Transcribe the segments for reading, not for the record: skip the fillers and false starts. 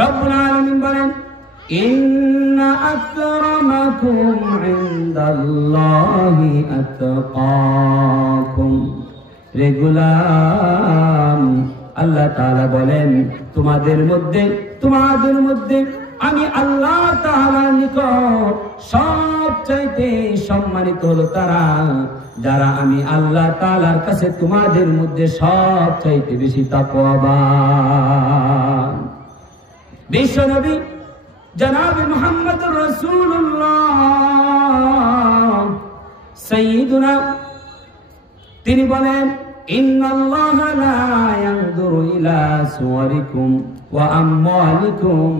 রব্বুল আলামিন বলেন, ইন্না আকরামাকুম ইনদাল্লাহি আতকাকুম। রে গোলাম, আল্লাহ তাআলা বলেন, তোমাদের মধ্যে আমি আল্লাহ তাআলার নিকট সবচাইতে সম্মানিত হলো তারা, যারা আমি আল্লাহ তাআলার কাছে তোমাদের মধ্যে সবচাইতে বেশি তাকওয়াবান। বিশ্বনবী জনাব মুহাম্মদুর রাসূলুল্লাহ সাইয়্যিদুনা, তিনি বলেন, ইন্নাল্লাহা লা ইয়ানজুরু ইলা সুওয়ারিকুম ওয়া আমওয়ালিকুম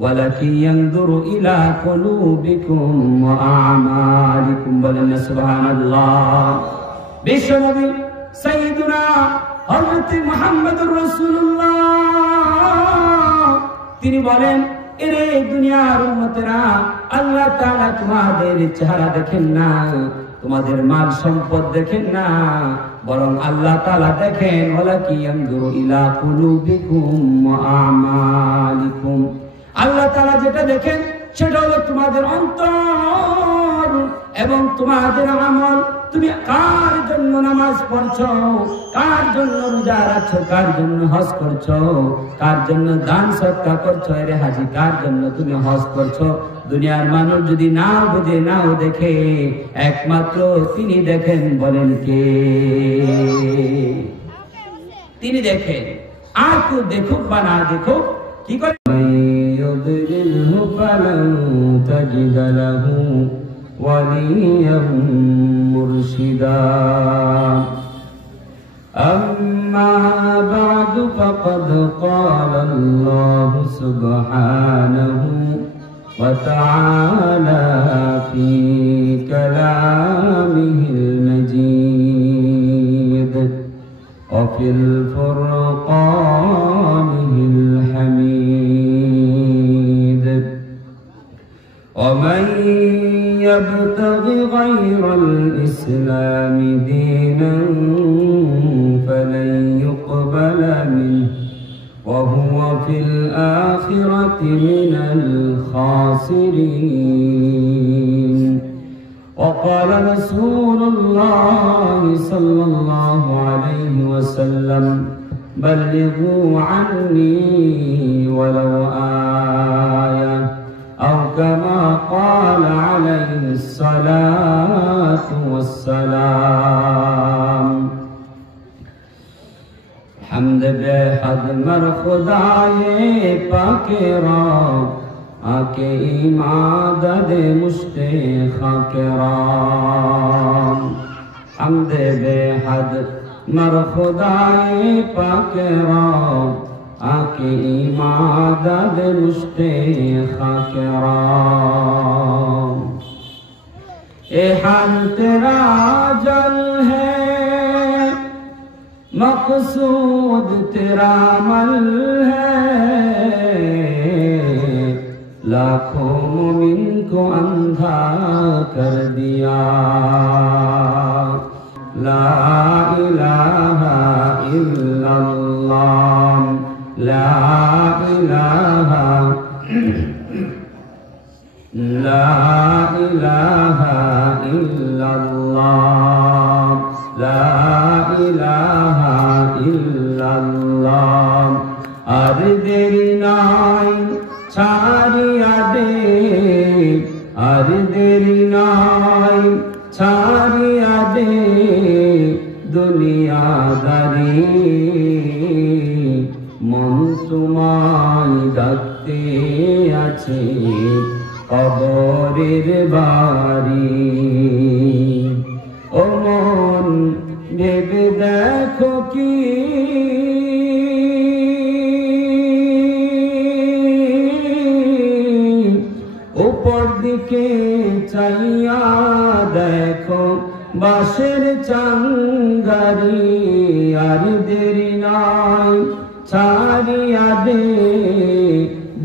ওয়ালাকিন ইয়ানজুরু ইলা কুলুবিকুম ওয়া আমালিকুম। বলেন সুবহানাল্লাহ। বিশ্বনবী সাইয়্যিদুনা হযরত মুহাম্মদুর রাসূলুল্লাহ তিনি বলেন, এরে দুনিয়ার উম্মতেরা, আল্লাহ তাআলা তোমাদের চেহারা দেখেন না, তোমাদের মাল সম্পদ দেখেন না, বরং আল্লাহ তাআলা দেখেন ওয়ালাকি ইয়ানজুরু ইলা কুলুবিকুম ওয়া আমালিকুম। আল্লাহ তাআলা যেটা দেখেন সেটা হলো তোমাদের অন্তর এবং তোমাদের আমল। তুমি কার জন্য নামাজ পড়ছো, কার জন্য রোজা রাখছো, কার জন্য হজ করছো, কার জন্য দান সদকা করছো, এরে হাজি কার জন্য তুমি হজ করছো। দুনিয়ার মানুষ যদি নাও বুঝে নাও দেখে, একমাত্র তিনি দেখেন। বলেন কে? তিনি দেখেন। আর কেউ দেখুক বা না দেখুক, কি করে? وليا مرشدا أما بعد فقد قال الله سبحانه وتعالى في كلامه المجيد وفي الفرقانه الحميد ومن يبتغي غير الإسلام دينا فلن يقبل منه وهو في الآخرة من الخاسرين. وقال رسول الله صلى الله عليه وسلم بلغوا عني ولو آية أو كما قال عليه الصلاة والسلام. حمد बेहद मर खुदाए पाके राम आके इमादद मुश्ते खाके राम. حمد बेहद मर खुदाए पाके राम आके इमादद मुश्ते खाके राम. ए हम तेरा जल है मकसूद तेरा मल है, लाखों मुमिन को अंधा कर दिया. ला इलाहा इल्लल्लाह ला इलाहा इल्लल्लाह ला इलाहा इल्लल्लाह. আর দেরি নাই ছাড়িয়া দে, আর দেরি নাই ছাড়িয়া দে দুনিয়াদারি. মন তোমায় ডাকতে আছে কবরের বাড়ি. ও মন ভেবে দেখো কি উপর দিকে চাইয়া দেখো বাঁশের চাঙ্গারি. আর দেরি নাই ছাড়িয়া দে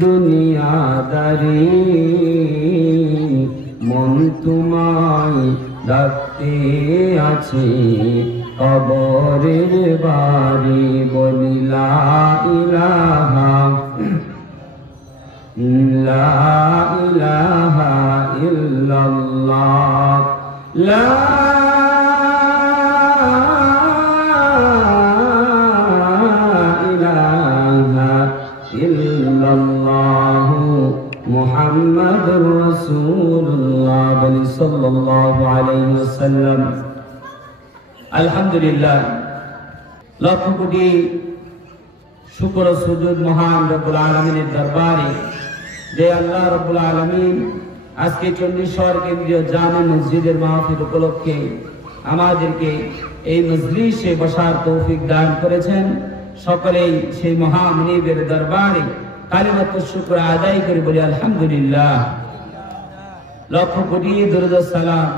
দুনিয়াদারি. মন তোমায় ডাকতে আছে কবরের বাড়ি. বলি লা ইলাহা লা ইলাহা ইল্লাল্লাহ লা ইলাহা ইল্লাল্লাহ মুহাম্মাদুর রাসূলুল্লাহ সাল্লাল্লাহু আলাইহি ওয়াসাল্লাম। আলহামদুলিল্লাহ, লক্ষ কোটি শুকর ও সুজুদ মহান রব্বুল আলামিনের দরবারে, যে আল্লাহ রব্বুল আলামিন আজকে চণ্ডীশ্বর কেন্দ্রীয় জামে মসজিদের মাহফিল উপলক্ষে আমাদেরকে এই মজলিসে বসার তৌফিক দান করেছেন। সকলেই সেই মহামনিবের দরবারে কালিমাতুশ শুকর আদায় করে বলি আলহামদুলিল্লাহ। লক্ষ কোটি দরুদ ও সালাম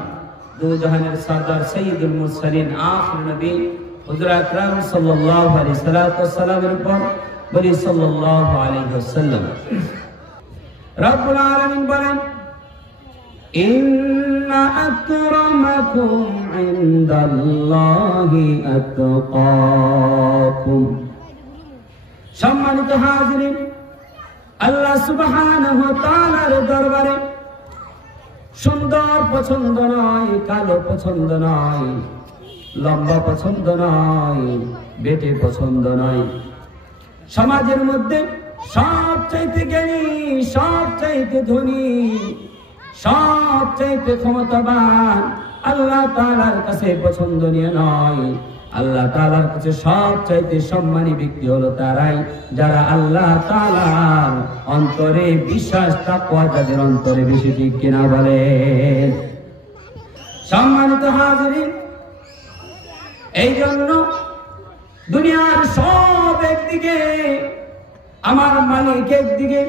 দু জাহানের সরদার সৈয়দুল মুরসালিন আখির নবী হুজুর আকরাম সাল্লাল্লাহু আলাইহি সাল্লামের উপর বলি সাল্লাল্লাহু আলাইহি ওয়াসাল্লাম। রব্বুল আলামিন বলেন, ইন্না আকরামাকুম ইনদাল্লাহি আতকাকুম। সম্মানিত হাজিরিন, আল্লাহ সুবহানাহু ওয়া তাআলার দরবারে সুন্দর পছন্দ নয়, কালো পছন্দ নয়, লম্বা পছন্দ নয়, বেটে পছন্দ নয়। সমাজের মধ্যে সবচাইতে জ্ঞানী, সবচাইতে ধনী, সবচাইতে ক্ষমতাবান আল্লাহ তাআলার কাছে পছন্দনীয় নয়। আল্লাহ তাআলার কাছে সবচাইতে সম্মানী ব্যক্তি হলো তারাই যারা আল্লাহ তাআলার অন্তরে বিশ্বাস, তাকওয়া যাদের অন্তরে বেশি, ঠিক কিনা বলেন? সম্মানিত হাজিরিন, এই জন্য দুনিয়ার সব একদিকে, আমার মালিক একদিকে,